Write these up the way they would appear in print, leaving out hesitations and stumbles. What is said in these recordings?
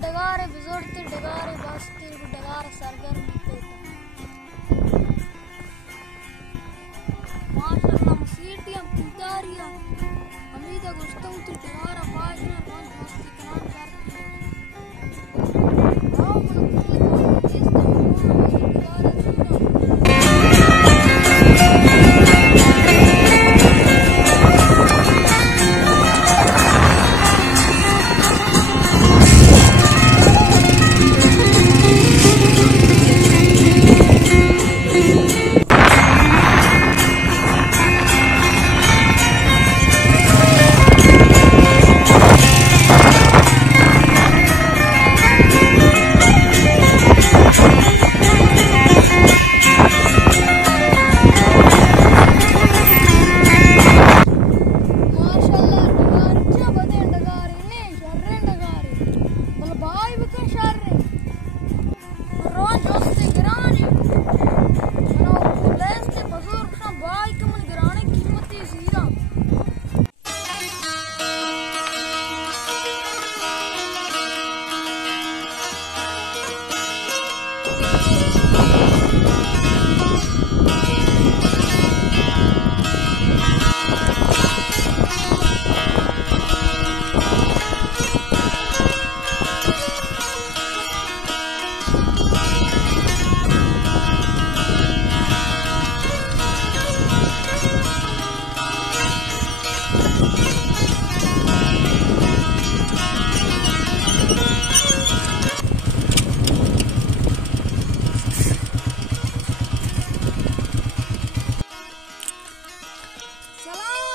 डगारे बिजोड़ते डगारे बसते डगार सरगर्म माशाल्लाह मसीटियां पुतारियां अमीदा गुस्तों तो डगारा बाजना रोज मस्ती करान करती आओ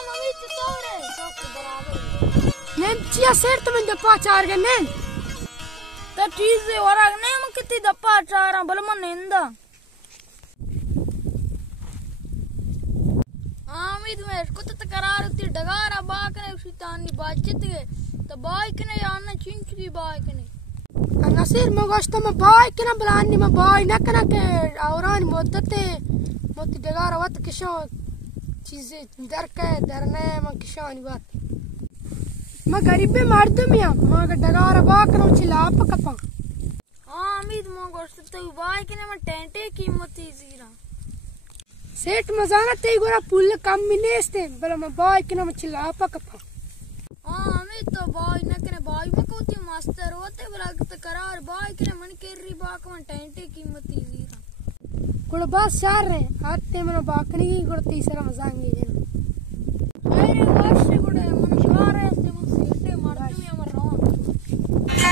मन इस Nentia certo men dappa charge nen. Ta cheese orag nem kitti dappa chara balman nenda. आमिद में कुत्ते करारती डगारा बाकने उसितानी बाजत गए तो बाइक ने याना चिंचुकी बाइक ने नसीर मगोष्टा में बाइक ना बलानी में बाइक ना कना के औरान मुद्दते मोती डगारा वत किशो चीजें डर के डरने में किशानी बात मैं गरीबे मर्दम या मैं डगारा बाकने उचिला पकपा आमिद मगोष्टा तो बाइक ने में टेंटे कीमती जीरा सेठ मजाना ते गोरा पुल कम मिनेस्ते बला मैं बाइक ना मचिला पकपा आमिद तो बाइक ना करे बाइक में कोती मास्टर होते बलागत करार बाइक ने मन केरी बाक में टेंटे कीमती जीरा गुड़ बात शार रे आते मनो बाकनी की गुड़ तीसरा मजांगे जन अरे वाश गुड़ मन शार है से मन सेठे मर्द में अमर रोन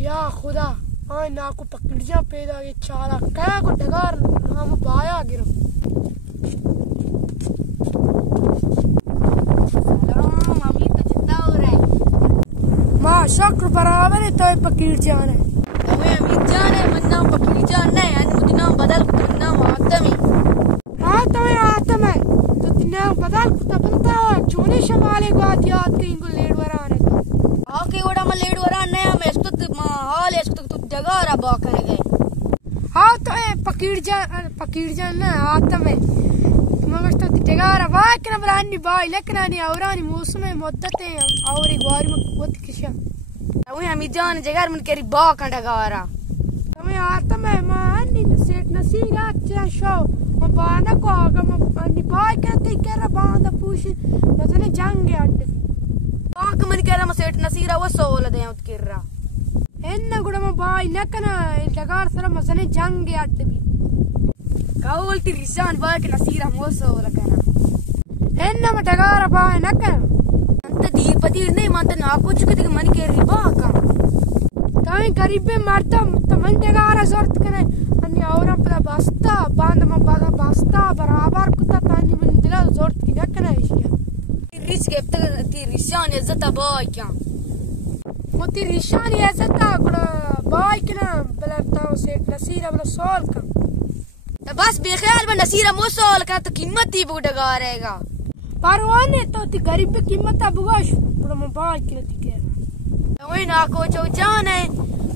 या खुदा आय ना को पकड़िया पैदा के चाला क्या को डगार नाम बाया गिरो सलाम अभी तो चिंता हो रहा है मां शक्र बराबर है तो पकड़ जाने हमें अभी जाने मन नाम पकड़ी जाना है यानी मुझे नाम बदल कुछ नाम आतम है आतम है तो नाम बदल कुछ बनता है चोने शमाले को याद कहीं को लेड वराने का ओके वड़ा मैं लेड वराने है मैं इसको तो हाल इसको तो डगारा बाकने गए हाँ तो पकड़ जाना आतम है मगर तो डगारा बाकने बलानी बाई लेकनानी औरानी मौसम में मुद्दते और एक बार में बहुत किशा वही हम जान जगह मन केरी बाकने डगारा हमें आतम है मान सेठ नसीगा अच्छा शो मैं बाना को आगा मैं बाई करते केरा बांधा पूछ मतलब जंगे अड्डे बाक मन केरा मैं सेठ नसीरा वो सोल दे उत किर्रा एन्ना गुड़ा मैं बाई नकना डगार सरा मसने जंगे अड्डे भी कावल्ती रिशान बाक नसीरा वो सोल कना एन्ना मैं डगार बाई नकना अंत दीपति नहीं मानते ना कुछ कितने मन केरी बाका ताई गरीबे मरता तो मन डगार जोरत करे अन्य औरम पदा बस्ता बांध में पदा बस्ता beraber kuta tani min dila zort tinakna ishya risk gebta ti rishan izzata boy kya moti rishan izzata kuda boy kina belata se nasira bla sol ka बस बेख्याल में नसीरा मोसोल का तो कीमत ही बुढ़गा रहेगा परवाने तो ती गरीब पे कीमत बुगाश बड़ा मोबाइल की नती कह रहा वही ना को जो जान है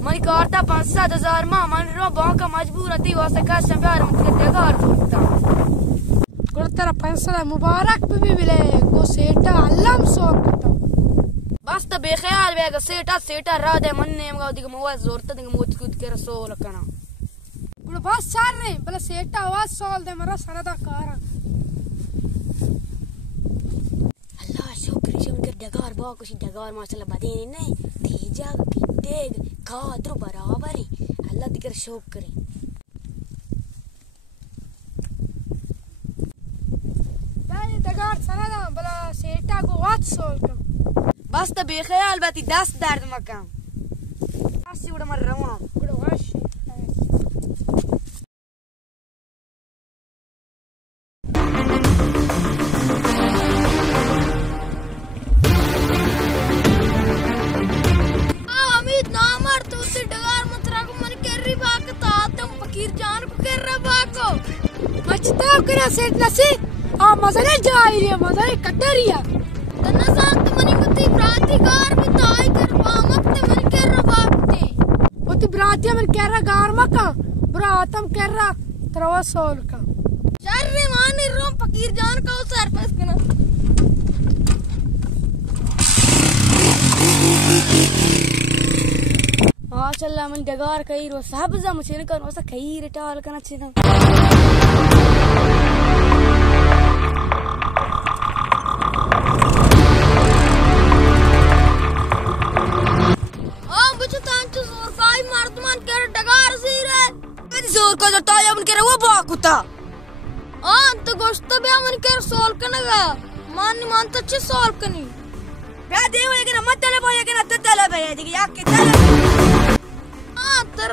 मनी करता 5-7 मां मन रो बां का मजबूर थी वासे का संभार मत देगा और होता गुड़ तेरा 500 मुबारक भी मिले को सेटा अल्लाह सो करता बस तो बेख्याल वेगा सेटा रा दे मन ने मगा दिग मोवा जोरता दिग मोच कूद के रसोल कना गुड़ बस चार रे बला सेटा आवाज सोल दे मरा सनदा कार अल्लाह शुक्र जो उनके डगार बा कुछ डगार माशाल्लाह बदे ने तेजा की तेग कादर बराबर है अल्लाह दिकर शौक करे दाई डगार सनदा बला सेटा को आवाज सोल का बस तो बेख्याल बाती 10 दर्द मकाम आसी उड़ मर रवा गुड़ वाश करा सेट नसी आ मजले जाईरिया मजले कटरिया तन्ना सांत मनी मती प्रातिकार में ताई कर पामक ते मन के रबाते मती ब्रातिया मन केरा गारमा का ब्रातम केरा तरवा सोल का शर्रे माने रोम फकीर जान का सर पस कना माशाल्लाह मन डगार कई रो सब जा मुझे कर वसा कई रिटाल करना छिना जोर को जो ताया मन करे वो बाकुता तो गोश्त बे मन करे सोल कनगा मान तो अच्छे सोल कनी बे देव ये ना मत तले बोले के ना तले बे दिख या के तले तर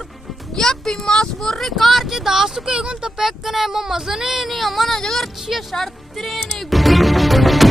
या पिमास बुर्री कार जे दासु के गुन तो पैक कने मो मजने नहीं अमना जगर छिए शर्त रे नहीं